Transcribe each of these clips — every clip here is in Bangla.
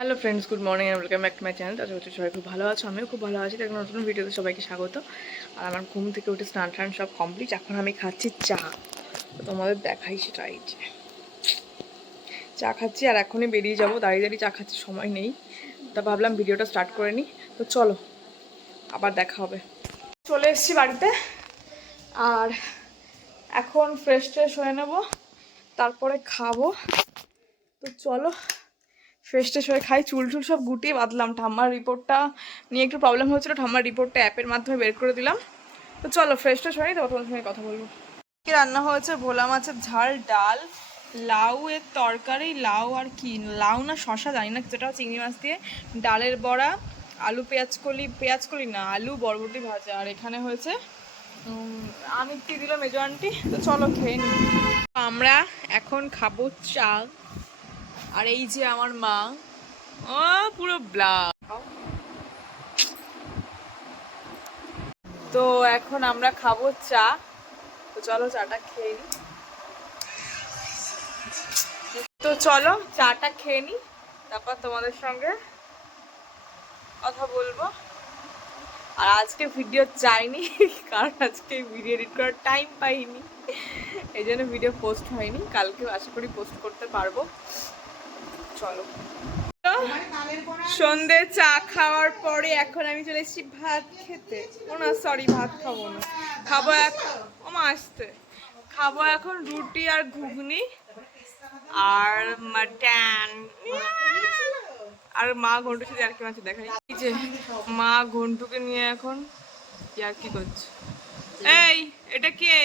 Hello friends, good morning and welcome back to my channel. আশা করছি সবাই খুব ভালো আছো, আমিও খুব ভালো আছি। দেখুন, নতুন ভিডিওতে সবাইকে স্বাগত। আর আমার ঘুম থেকে উঠে স্নান টান সব কমপ্লিট। এখন আমি খাচ্ছি চা, তো তোমাদের দেখাই সেটা। এই যে চা খাচ্ছি আর এখনই বেরিয়ে যাবো। দাঁড়িয়ে দাঁড়িয়ে চা খাচ্ছি, সময় নেই, তা ভাবলাম ভিডিওটা স্টার্ট করে নিই। তো চলো, আবার দেখা হবে। চলে এসেছি বাড়িতে আর এখন ফ্রেশ ট্রেশ হয়ে নেবো, তারপরে খাবো। তো চলো ফ্রেশ ট্রেশ হয়ে খাই। চুল টুল সব গুটিয়ে বাঁধলাম। ঠাম্মার রিপোর্টটা নিয়ে একটু প্রবলেম হচ্ছিল, ঠাম্মার রিপোর্টটা অ্যাপের মাধ্যমে বের করে দিলাম। তো চলো ফ্রেশ ট্রেশ হয়ে তো তোমার সঙ্গে কথা বলবো। রান্না হয়েছে ভোলা মাছের ঝাল, ডাল, লাউ এর তরকারি, লাউ আর কি লাউ না শশা জানি না, যেটা চিংড়ি মাছ দিয়ে, ডালের বড়া, আলু পেঁয়াজকলি না, আলু বরবটি ভাজা। আর এখানে হয়েছে আমিত্তি দিল মেজো আন্টি। তো চলো খেয়ে নিই। আমরা এখন খাবো চা। আর এই যে আমার মা, ও পুরো ব্লাক। তো এখন আমরা খাবো চা। তো চলো চাটা খেয়ে নিই। তো চলো চাটা খেয়ে নিই, তারপর তোমাদের সঙ্গে কথা বলবো। আর আজকে ভিডিও চাইনি, কারণ আজকে ভিডিও এডিট করার টাইম পাইনি, এই জন্য ভিডিও পোস্ট হয়নি। কালকে আশা করি পোস্ট করতে পারবো। চলো, সন্ধে চা খাওয়ার পরে এখন আমি চলে এসেছি ভাত খেতে। ও না, সরি, ভাত খাবো না, খাবো এখন আসতে খাবো এখন রুটি আর ঘুগনি আর মাটন। আর মা ঘন্টুর সাথে আর কি মাছ দেখাই। এই যে মা ঘন্টুকে নিয়ে এখন আর কি করছে। এই এটা কে?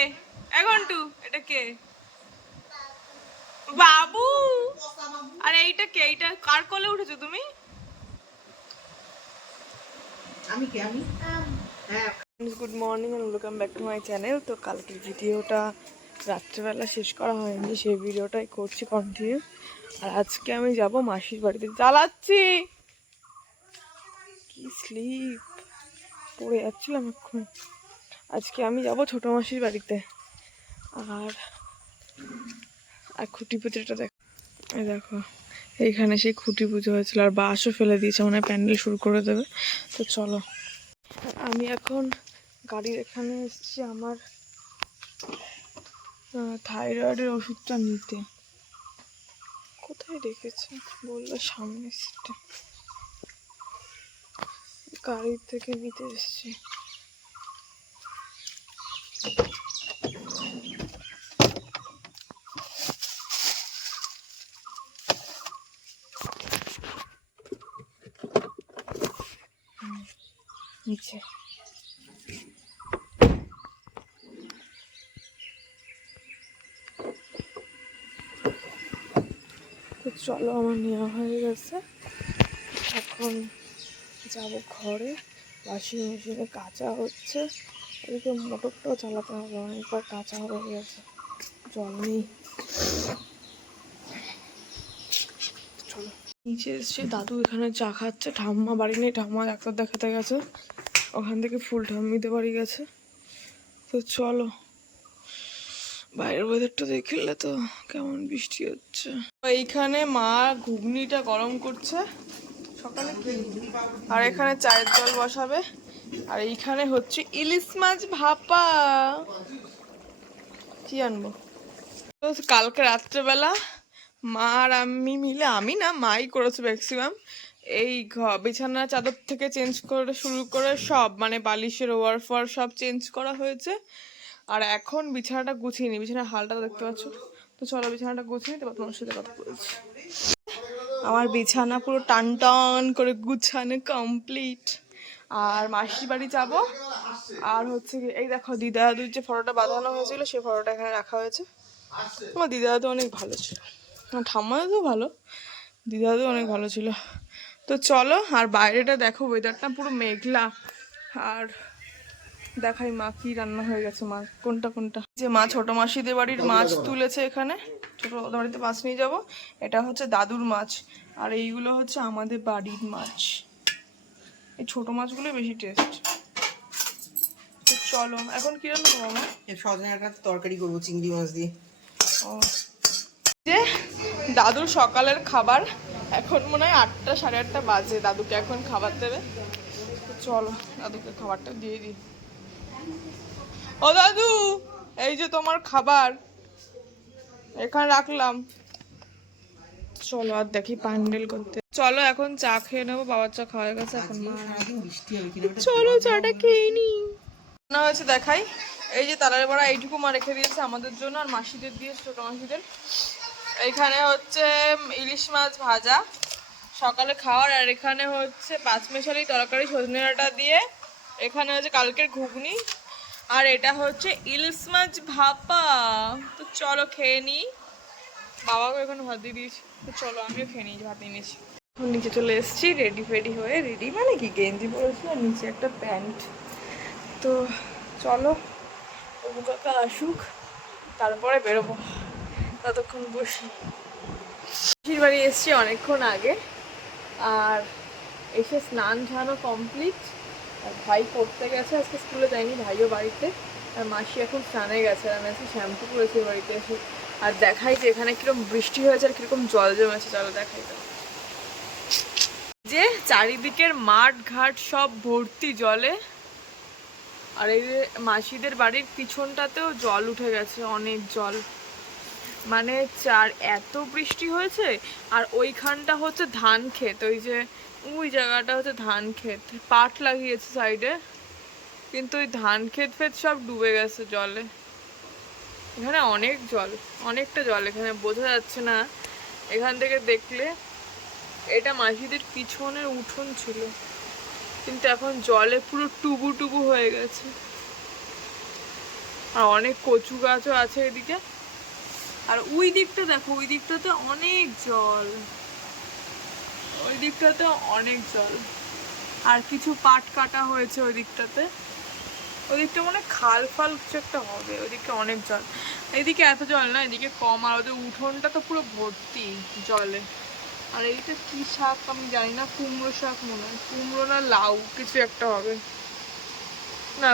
ঘন্টু, এটা কে? বাবু। আর এইটা কে? এইটা কার কোলে উঠেছো তুমি? Good morning and welcome back to my channel. তো কালকের ভিডিওটা রাত্রেবেলা শেষ করা হয়নি, সেই ভিডিওটাই করছি কন্টিনিউ। আর আজকে আমি যাব মাসির বাড়িতে। চালাচ্ছি, কি স্লিপ পড়ে যাচ্ছিলাম এখন। আজকে আমি যাব ছোট মাসির বাড়িতে। আর খুঁটি পুজোটা দেখো, এইখানে সেই খুঁটি পুজো হয়েছিল, আর বাঁশও ফেলে দিয়েছে, মানে প্যান্ডেল শুরু করে দেবে। তো চলো, আমি এখন গাড়ির এখানে এসেছি আমার থাইরয়েডের ওষুধটা নিতে। কোথায় রেখেছে বললো? সামনে সিটে, গাড়ির থেকে নিতে এসেছি। নিচে তো চলো, আমার নেওয়া হয়ে গেছে। এখন যাব ঘরে, ওয়াশিং মেশিনে কাচা হচ্ছে। এদিকে মোটরটাও চালাতে হবে, অনেকবার কাঁচা হয়ে গেছে, জল নেই। চলো নিচে এসছি, দাদু এখানে চা খাচ্ছে, ঠাম্মা বাড়ি নেই, ঠাম্মা ডাক্তার দেখাতে গেছে, ওখান থেকে ফুল ঠাম্মিতে বাড়ি গেছে। তো চলো, বাইরের ওয়েদারটা দেখলে তো কেমন বৃষ্টি হচ্ছে। এইখানে মা ঘুগনিটা গরম করছে সকালে কি, আর এখানে চায়ের জল বসাবে। আর এইখানে হচ্ছে ইলিশ মাছ ভাপা। কি আনবো? তো কালকে রাত্রেবেলা মা আর আমি মিলে, আমি না মাই করেছে ম্যাক্সিমাম, এই বিছানা চাদর থেকে চেঞ্জ করে শুরু করে সব, মানে বালিশের ওয়ার ফর সব চেঞ্জ করা হয়েছে। আর এখন বিছানাটা গুছিয়ে নি, বিছানার হালটা দেখতে পাচ্ছ। তো চলো বিছানাটা গুছিয়ে নিতে, তোমার সাথে কথা বলছি। আমার বিছানা পুরো টান টান করে গুছানো কমপ্লিট। আর মাসির বাড়ি যাব। আর হচ্ছে এই দেখো, দিদা দাদুর যে ফটোটা বাঁধানো হয়েছিল, সেই ফটোটা এখানে রাখা হয়েছে। তোমার দিদা দাদু অনেক ভালো ছিল, ঠাম্মা দাদু ভালো, দিদা দাদু অনেক ভালো ছিল। তো চলো, আর বাইরেটা দেখো, ওয়েদারটা পুরো মেঘলা। আর দেখাই মা কি রান্না হয়ে গেছে। মাছ কোনটা যে মা ছোট মাসিদের বাড়ির মাছ তুলেছে, এখানে ছোট বাড়িতে মাছ নিয়ে যাব। এটা হচ্ছে দাদুর মাছ, আর এইগুলো হচ্ছে আমাদের বাড়ির মাছ। এই ছোট মাছগুলো বেশি টেস্ট। তো চলো, এখন কি রান্না করবো মা? সজনে ডাঁটার তরকারি করবো চিংড়ি মাছ দিয়ে। ও, যে দাদুর সকালের খাবার এখন মনে হয় 8টা 8:30 বাজে, দাদুকে এখন খাবার দেবে। তো চলো দাদুকে খাবারটা দিয়ে দিই। ও দাদু, এই যে তোমার খাবার এখানে রাখলাম। চলো আর দেখি প্যান্ডেল করতে। চলো এখন চা খেয়ে নেবো, বাবার চা খাওয়া গেছে এখন। চলো চাটা খেয়ে নি। না হয়েছে দেখাই, এই যে তালের বড়া এইটুকু মা রেখে দিয়েছে আমাদের জন্য, আর মাসিদের দিয়েছে, ছোট মাসিদের। এইখানে হচ্ছে ইলিশ মাছ ভাজা সকালে খাওয়ার, আর এখানে হচ্ছে পাঁচমেশালি তরকারি সজনে ডাঁটা দিয়ে, এখানে হচ্ছে কালকের ঘুগনি, আর এটা হচ্ছে ইলিশ মাছ ভাপা। তো চলো খেয়ে নিই, বাবাকে এখানে ভাত দিয়ে দিয়েছি। তো চলো আমিও খেয়ে নিই, ভাত নিয়ে নিয়েছি। এখন নিচে চলে এসেছি রেডি ফেডি হয়ে, রেডি মানে কি গেঞ্জি পরেছি আর নিচে একটা প্যান্ট। তো চলো অবু কাকা আসুক তারপরে বেরোবো, ততক্ষণ বসি। মাসির বাড়ি এসছি অনেকক্ষণ আগে, আর এসে স্নান ঝানো কমপ্লিট। আর ভাই পড়তে গেছে, আজকে স্কুলে যায়নি, ভাইও বাড়িতে। আর মাসি এখন স্নানে গেছে, আর আমি আজকে শ্যাম্পু করেছি বাড়িতে এসে। আর দেখাই যে এখানে কিরকম বৃষ্টি হয়েছে আর কিরকম জল জমেছে, চলো দেখাই তো। যে চারিদিকের মাঠ ঘাট সব ভর্তি জলে, আর এই যে মাসিদের বাড়ির পিছনটাতেও জল উঠে গেছে, অনেক জল। মানে এত বৃষ্টি হয়েছে। আর ওইখানটা হচ্ছে ধান ক্ষেত, ওই যে ওই জায়গাটা হচ্ছে ধান ক্ষেত, পাট লাগিয়েছে সাইডে, কিন্তু ওই ধান ক্ষেত ফেত সব ডুবে গেছে জলে। এখানে অনেক জল, অনেকটা জল, এখানে বোঝা যাচ্ছে না এখান থেকে দেখলে। এটা মাসিদের পিছনের উঠোন ছিল, কিন্তু এখন জলে পুরো টুবু টুবু হয়ে গেছে। আর অনেক কচু গাছও আছে এদিকে। আর ওই দিকটা দেখো, ওই দিকটাতে অনেক জল, ওই দিকটাতে অনেক জল। আর কিছু পাট কাটা হয়েছে ওই দিকটাতে, ওই দিকটা মানে খাল ফাল কিছু একটা হবে, ওইদিকে অনেক জল। এইদিকে এত জল না, এদিকে কম। আর ওদের উঠোনটা তো পুরো ভর্তি জলে। আর এইটা কি শাক আমি জানি না, কুমড়ো শাক মনে হয়, কুমড়ো না লাউ কিছু একটা হবে, না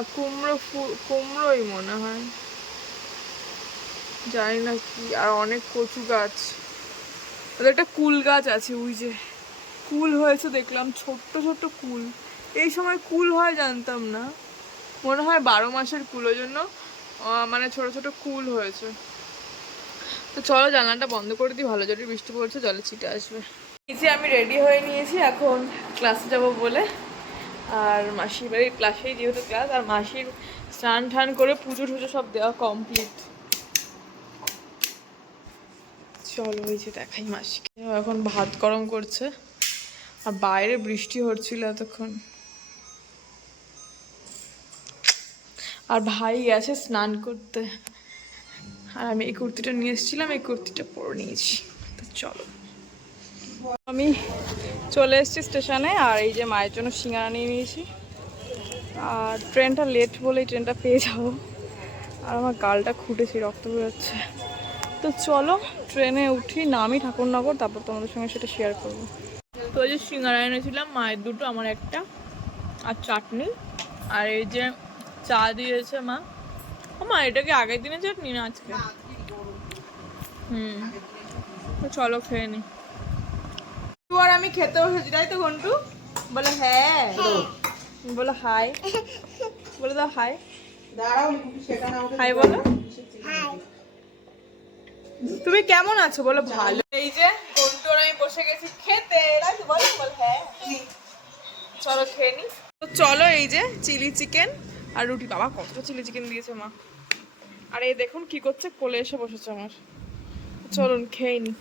কুমড়োই মনে হয়, জানি না কি। আর অনেক কচু গাছ, ওদের একটা কুল গাছ আছে, ওই যে কুল হয়েছে দেখলাম, ছোট্ট ছোট্ট কুল। এই সময় কুল হয় জানতাম না, মনে হয় 12 মাসের কুল, ওই জন্য মানে ছোট ছোট কুল হয়েছে। তো চলো জানলাটা বন্ধ করে দিই, ভালো জলে বৃষ্টি পড়ছে, জলে ছিটে আসবে। নিচে আমি রেডি হয়ে নিয়েছি এখন ক্লাসে যাব বলে। আর মাসির বাড়ির ক্লাসেই যেহেতু ক্লাস, আর মাসির স্নান টান করে পুজো টুজো সব দেওয়া কমপ্লিট। চলো ওই যে দেখাই মাসিকে, এখন ভাত গরম করছে, আর বাইরে বৃষ্টি হচ্ছিল এতক্ষণ। আর ভাই গেছে স্নান করতে, আর আমি এই কুর্তিটা নিয়ে এসেছিলাম, এই কুর্তিটা পরে নিয়েছি। তো চলো আমি চলে এসেছি স্টেশনে, আর এই যে মায়ের জন্য সিঙ্গারা নিয়ে নিয়েছি। আর ট্রেনটা লেট বলে ট্রেনটা পেয়ে যাবো। আর আমার গালটা খুঁটেছি, রক্ত বেরোচ্ছে। তো চলো ট্রেনে উঠি, নামি ঠাকুরনগর, তারপর তোমাদের সঙ্গে সেটা শেয়ার করবো। তো এই যে সিঙ্গারা এনেছিলাম, মায়ের দুটো, আমার একটা, আর চাটনি। আর এই যে চা দিয়েছে মা। মা এটা কি আগের দিনে চাটনি না আজকে? তো চলো খেয়ে নি। আর আমি খেতে বসেছি, তাই তো ঘন্টু? বলে হ্যাঁ, বলো হাই, বলে দাও হাই, হাই বলো। তুমি কেমন আছো বলো? ভালো। এই যে ঘন্টু আর আমি বসে গেছি খেতে, তাই তো? বলো বল হ্যাঁ। চলো খেয়ে নি। তো চলো এই যে চিলি চিকেন আর রুটি, বাবা কতটা চিলি চিকেন দিয়েছে মা। আর এই দেখুন কি করছে, কোলে এসে বসেছে আমার। চলুন খেয়ে নি।